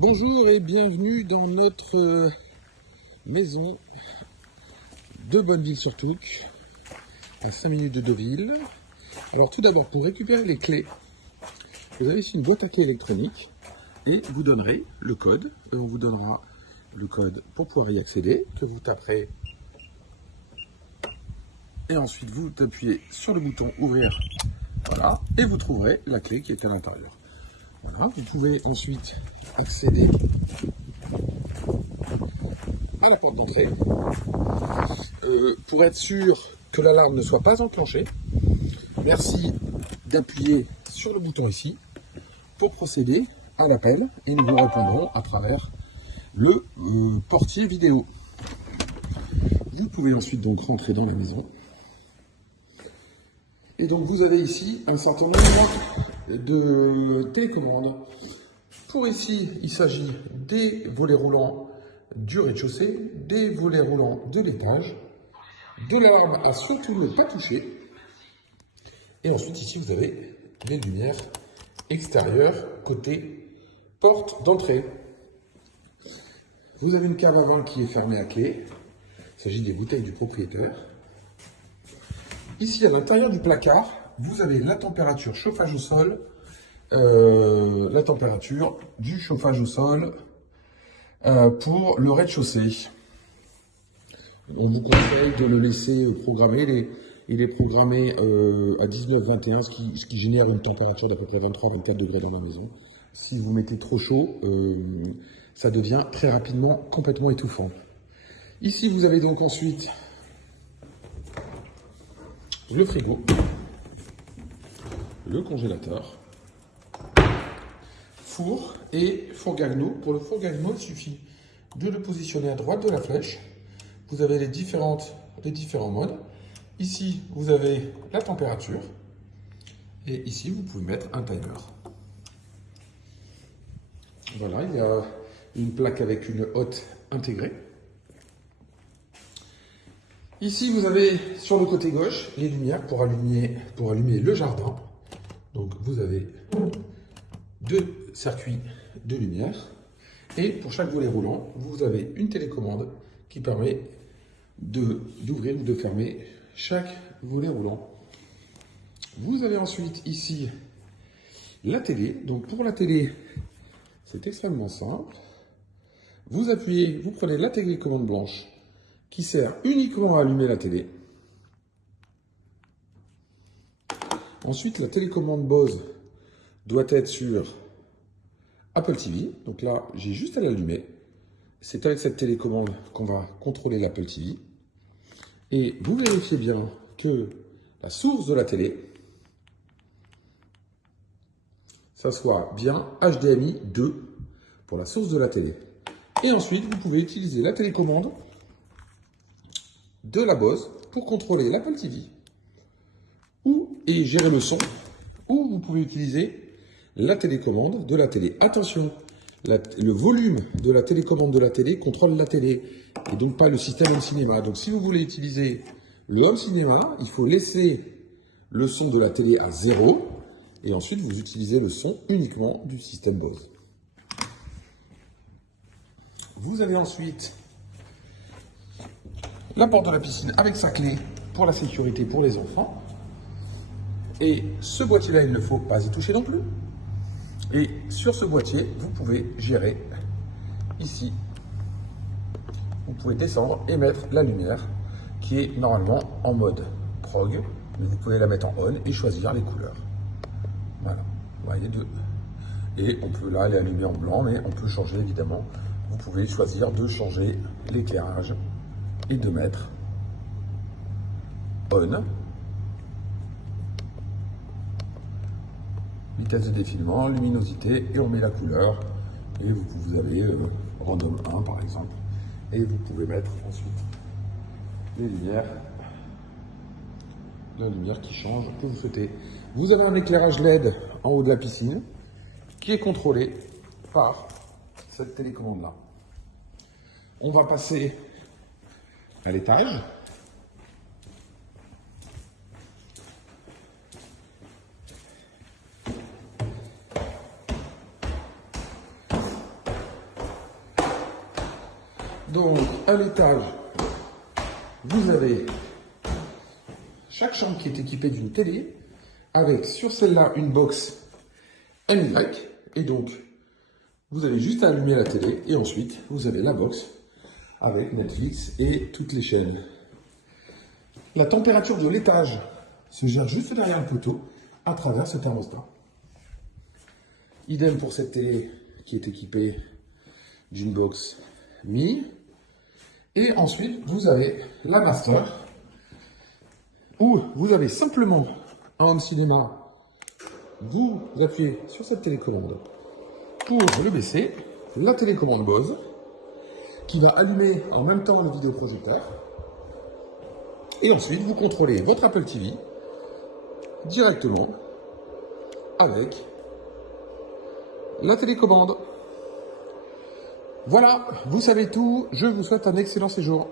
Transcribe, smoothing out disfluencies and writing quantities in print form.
Bonjour et bienvenue dans notre maison de Bonneville-sur-Touques, à 5 minutes de Deauville. Alors tout d'abord, pour récupérer les clés, vous avez ici une boîte à clés électronique et vous donnerez le code. Et on vous donnera le code pour pouvoir y accéder, que vous taperez. Et ensuite, vous appuyez sur le bouton ouvrir, voilà, et vous trouverez la clé qui est à l'intérieur. Voilà, vous pouvez ensuite accéder à la porte d'entrée. Pour être sûr que l'alarme ne soit pas enclenchée, merci d'appuyer sur le bouton ici pour procéder à l'appel et nous vous répondrons à travers le portier vidéo. Vous pouvez ensuite donc rentrer dans la maison. Et donc vous avez ici un certain nombre de télécommandes. Pour ici, il s'agit des volets roulants du rez-de-chaussée, des volets roulants de l'étage, de l'alarme à surtout ne pas toucher. Et ensuite ici vous avez les lumières extérieures côté porte d'entrée. Vous avez une cave à vin qui est fermée à clé. Il s'agit des bouteilles du propriétaire. Ici, à l'intérieur du placard, vous avez la température chauffage au sol, la température du chauffage au sol pour le rez-de-chaussée. On vous conseille de le laisser programmer. Il est programmé à 19-21, ce qui génère une température d'à peu près 23-24 degrés dans la maison. Si vous mettez trop chaud, ça devient très rapidement complètement étouffant. Ici, vous avez donc ensuite le frigo, le congélateur, four et four Gagno. Pour le four Gagno, il suffit de le positionner à droite de la flèche. Vous avez les différents modes. Ici, vous avez la température. Et ici, vous pouvez mettre un timer. Voilà, il y a une plaque avec une hotte intégrée. Ici, vous avez sur le côté gauche les lumières pour allumer le jardin. Donc, vous avez deux circuits de lumière. Et pour chaque volet roulant, vous avez une télécommande qui permet d'ouvrir ou de fermer chaque volet roulant. Vous avez ensuite ici la télé. Donc, pour la télé, c'est extrêmement simple. Vous prenez la télécommande blanche qui sert uniquement à allumer la télé. Ensuite, la télécommande Bose doit être sur Apple TV. Donc là, j'ai juste à l'allumer. C'est avec cette télécommande qu'on va contrôler l'Apple TV. Et vous vérifiez bien que la source de la télé, ça soit bien HDMI 2 pour la source de la télé. Et ensuite, vous pouvez utiliser la télécommande de la Bose pour contrôler l'Apple TV et gérer le son, ou vous pouvez utiliser la télécommande de la télé. Attention, le volume de la télécommande de la télé contrôle la télé et donc pas le système Home Cinéma. Donc si vous voulez utiliser le Home Cinéma, il faut laisser le son de la télé à 0 et ensuite vous utilisez le son uniquement du système Bose. Vous avez ensuite la porte de la piscine avec sa clé pour la sécurité pour les enfants. Et ce boîtier-là, il ne faut pas y toucher non plus. Et sur ce boîtier, vous pouvez gérer ici. Vous pouvez descendre et mettre la lumière qui est normalement en mode prog. Mais vous pouvez la mettre en on et choisir les couleurs. Voilà, vous voyez deux. Et on peut là les allumer en blanc, mais on peut changer évidemment. Vous pouvez choisir de changer l'éclairage et de mettre on, vitesse de défilement, luminosité, et on met la couleur. Et vous avez random 1 par exemple. Et vous pouvez mettre ensuite les lumières, la lumière qui change que vous souhaitez. Vous avez un éclairage LED en haut de la piscine qui est contrôlé par cette télécommande-là. On va passer à l'étage. Donc, à l'étage, vous avez chaque chambre qui est équipée d'une télé, avec sur celle-là une box MY, et donc vous avez juste à allumer la télé, et ensuite vous avez la box avec Netflix et toutes les chaînes. La température de l'étage se gère juste derrière le poteau, à travers ce thermostat. Idem pour cette télé qui est équipée d'une box mini. Et ensuite, vous avez la master, où vous avez simplement un home cinéma. Vous appuyez sur cette télécommande pour le baisser, la télécommande Bose, qui va allumer en même temps le vidéoprojecteur. Et ensuite, vous contrôlez votre Apple TV directement avec la télécommande. Voilà, vous savez tout, je vous souhaite un excellent séjour.